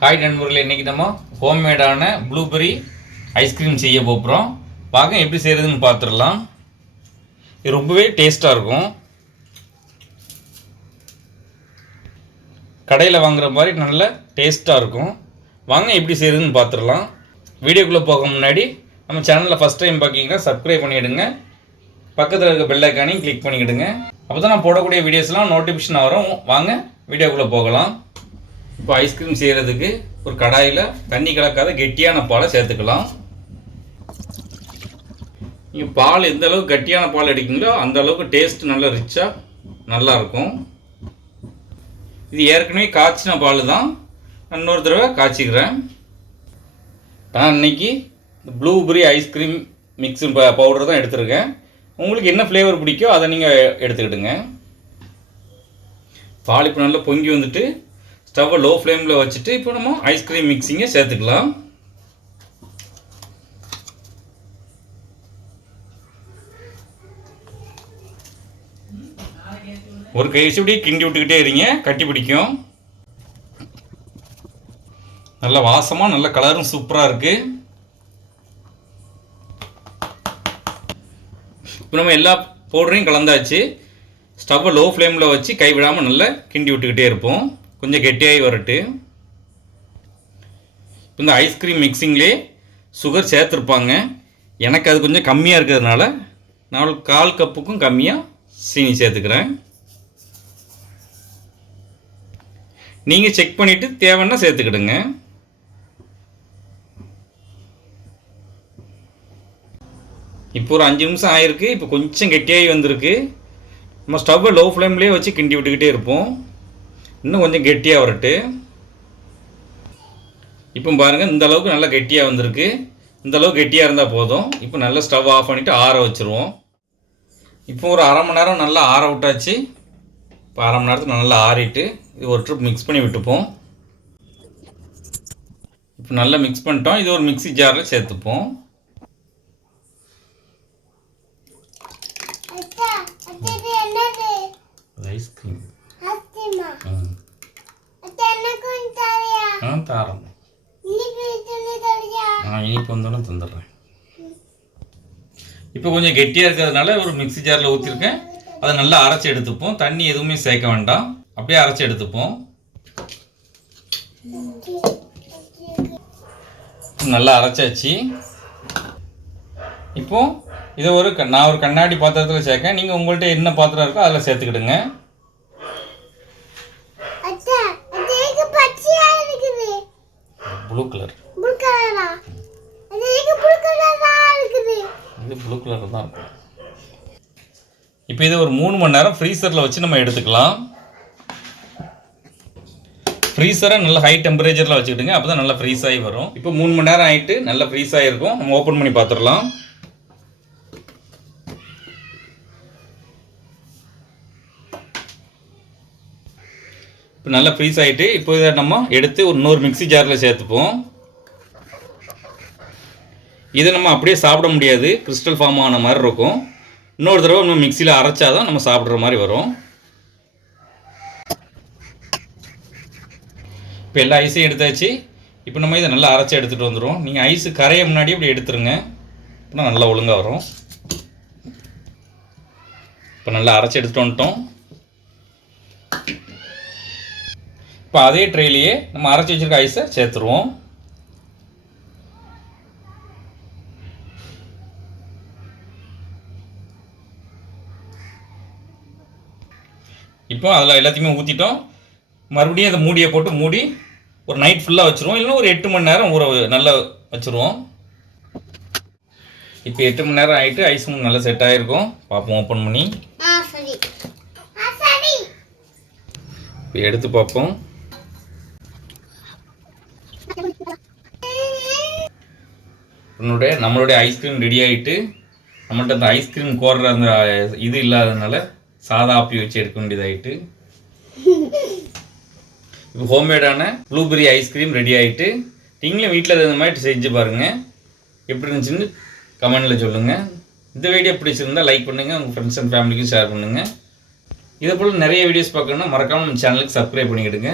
Hi நண்பர்களே இன்றைக்கி நம்ம ஹோம்மேடான ப்ளூபெரி ஐஸ்கிரீம் செய்ய போகிறோம் பார்க்க எப்படி செய்கிறதுன்னு பார்த்துடலாம் இது ரொம்பவே டேஸ்ட்டாக இருக்கும். கடையில் வாங்குற மாதிரி நல்ல டேஸ்ட்டாக இருக்கும். வாங்க எப்படி செய்கிறதுன்னு பார்த்துடலாம் வீடியோக்குள்ளே போக முன்னாடி நம்ம சேனலில் ஃபஸ்ட் டைம் பார்க்கிங்கன்னா சப்ஸ்கிரைப் பண்ணிவிடுங்க பக்கத்தில் இருக்க பெல் ஐக்கானையும் கிளிக் பண்ணிக்கிடுங்க. அப்போ தான் நான் போடக்கூடிய வீடியோஸ்லாம் நோட்டிஃபிகேஷன் வரும். வாங்க வீடியோக்குள்ளே போகலாம். இப்போ ஐஸ்கிரீம் செய்கிறதுக்கு ஒரு கடாயில் தண்ணி கலக்காத கெட்டியான பாலை சேர்த்துக்கலாம். நீங்கள் பால் எந்த அளவுக்கு கட்டியான பால் எடுக்கீங்களோ அந்த அளவுக்கு டேஸ்ட் நல்லா ரிச்சாக நல்லா இருக்கும் இது ஏற்கனவே காய்ச்சின பால் தான். நான் இன்னொரு தடவை காய்ச்சிக்கிறேன். நான் இன்னைக்கு ப்ளூபெரி ஐஸ்கிரீம் மிக்ஸ் பவுடர் தான் எடுத்திருக்கேன். உங்களுக்கு என்ன ஃப்ளேவர் பிடிக்கோ அதை நீங்கள் எடுத்துக்கிட்டுங்க பால் இப்போ நல்லா பொங்கி வந்துட்டு ஸ்டவ்வை லோ ஃப்ளேமில் வச்சுட்டு இப்போ நம்ம ஐஸ்கிரீம் மிக்ஸிங்கை சேர்த்துக்கலாம். ஒரு கை வச்சு இப்படி கிண்டி விட்டுக்கிட்டே இருங்க. கட்டி பிடிக்கும். நல்ல வாசமாக நல்ல கலரும் சூப்பராக இருக்குது இப்போ நம்ம எல்லா பவுடரையும் கலந்தாச்சு. ஸ்டவ்வை லோ ஃப்ளேமில் வச்சு கைவிடாமல் நல்லா கிண்டி விட்டுக்கிட்டே இருப்போம். கொஞ்சம் கெட்டியாகி வரட்டு. இப்போ இந்த ஐஸ்கிரீம் மிக்சிங்லே சுகர் சேர்த்துருப்பாங்க. எனக்கு அது கொஞ்சம் கம்மியாக இருக்கிறதுனால நான் கால் கப்புக்கும் கம்மியாக சீனி சேர்த்துக்கிறேன். நீங்கள் செக் பண்ணிவிட்டு தேவைன்னா சேர்த்துக்கிடுங்க. இப்போ ஒரு அஞ்சு நிமிஷம் ஆயிருக்கு. இப்போ கொஞ்சம் கெட்டியாகி வந்திருக்கு. நம்ம ஸ்டவ்வை லோ ஃப்ளேம்லேயே வச்சு கிண்டி விட்டுக்கிட்டே இருப்போம். இன்னும் கொஞ்சம் கெட்டியாக வரட்டு. இப்போ பாருங்கள் இந்த அளவுக்கு நல்லா கெட்டியாக வந்திருக்கு. இந்த அளவுக்கு கெட்டியாக இருந்தால் போதும். இப்போ நல்லா ஸ்டவ் ஆஃப் பண்ணிவிட்டு ஆற வச்சுருவோம். இப்போ ஒரு அரை மணி நேரம் நல்லா ஆற விட்டாச்சு. இப்போ அரை மணி நேரத்துக்கு நல்லா ஆறிட்டு இது ஒரு ட்ரிப் மிக்ஸ் பண்ணி விட்டுப்போம். இப்போ நல்லா மிக்ஸ் பண்ணிட்டோம். இது ஒரு மிக்ஸி ஜாரில் சேர்த்துப்போம்? ஐஸ்கிரீம் தான் தாரம் நான் ஆ இனிப்பு வந்தோடனே தந்துடுறேன். இப்போ கொஞ்சம் கெட்டியாக இருக்கிறதுனால ஒரு மிக்ஸி ஜாரில் ஊற்றிருக்கேன் அதை நல்லா அரைச்சி எடுத்துப்போம். தண்ணி எதுவுமே சேர்க்க வேண்டாம். அப்படியே அரைச்சி எடுத்துப்போம். நல்லா அரைச்சாச்சு. இப்போ இதை ஒரு நான் ஒரு கண்ணாடி பாத்திரத்தில் சேர்க்கேன் நீங்கள் உங்கள்கிட்ட என்ன பாத்திரம் இருக்கோ அதில் சேர்த்துக்கிடுங்க அத்தா, அது எதுக்கு பச்சையா இருக்குது? ப்ளூ கலர் ஆ? அது எதுக்கு blue colour ஆ இருக்குது? இது ப்ளூ கலர் தான் இருக்கும் இப்போ இதை ஒரு மூணு மணி நேரம் ஃப்ரீசரில் வச்சு நம்ம எடுத்துக்கலாம். ஃப்ரீசரை நல்ல ஹை டெம்பரேச்சரில் வச்சுக்கிட்டுங்க அப்போ தான் நல்லா ஃப்ரீஸ் ஆகி வரும். இப்போ மூணு மணி நேரம் ஆகிட்டு நல்லா ஃப்ரீஸ் ஆகிருக்கும் நம்ம ஓப்பன் பண்ணி பார்த்துடலாம். இப்போ நல்லா ஃப்ரீஸ் ஆகிட்டு இப்போ இதை நம்ம எடுத்து ஒரு இன்னொரு மிக்ஸி ஜாரில் சேர்த்துப்போம். இதை நம்ம அப்படியே சாப்பிட முடியாது. கிறிஸ்டல் ஃபார்ம் ஆன மாதிரி இருக்கும். இன்னொரு தடவை நம்ம மிக்சியில் அரைச்சாதான் நம்ம சாப்பிட்ற மாதிரி வரும். இப்போ எல்லா ஐஸையும் எடுத்தாச்சு. இப்போ நம்ம இதை நல்லா அரைச்சி எடுத்துகிட்டு வந்துடுவோம். நீங்கள் ஐஸு கரைய முன்னாடி இப்படி எடுத்துருங்க. அப்படின்னா நல்லா ஒழுங்காக வரும். இப்போ நல்லா அரைச்சி எடுத்துகிட்டு வந்துட்டோம். இப்போ அதே ட்ரேலையே நம்ம அரைச்சி வச்சிருக்க ஐஸை சேர்த்துருவோம். இப்போ அதில் எல்லாத்தையுமே ஊற்றிட்டோம் மறுபடியும் அந்த மூடியை போட்டு மூடி ஒரு நைட் ஃபுல்லாக வச்சுருவோம். இல்லைன்னா ஒரு எட்டு மணி நேரம் ஊற நல்லா வச்சுருவோம். இப்போ எட்டு மணி நேரம் ஆகிட்டு ஐஸ் நல்லா செட் ஆகிருக்கும் பார்ப்போம் ஓப்பன் பண்ணி. இப்போ எடுத்து பார்ப்போம். உன்னுடைய நம்மளுடைய ஐஸ்கிரீம் ரெடி ஆகிட்டு நம்மள்ட்ட அந்த ஐஸ்கிரீம் கோர்ற அந்த இது இல்லாததுனால சாதா ஆப்பி வச்சு எடுக்க வேண்டியதாயிட்டு. இப்போ ஹோம்மேடான ப்ளூபெரி ஐஸ்கிரீம் ரெடி ஆகிட்டு நீங்களும் வீட்டில் இந்த மாதிரி செஞ்சு பாருங்கள் எப்படி இருந்துச்சுன்னு கமெண்டில் சொல்லுங்கள் இந்த வீடியோ பிடிச்சிருந்தா லைக் பண்ணுங்கள் உங்கள் ஃப்ரெண்ட்ஸ் அண்ட் ஃபேமிலிக்கும் ஷேர் பண்ணுங்கள் இதே போல் நிறைய வீடியோஸ் பார்க்கணுன்னா மறக்காமல் நம்ம சேனலுக்கு சப்ஸ்கிரைப் பண்ணிக்கிடுங்க.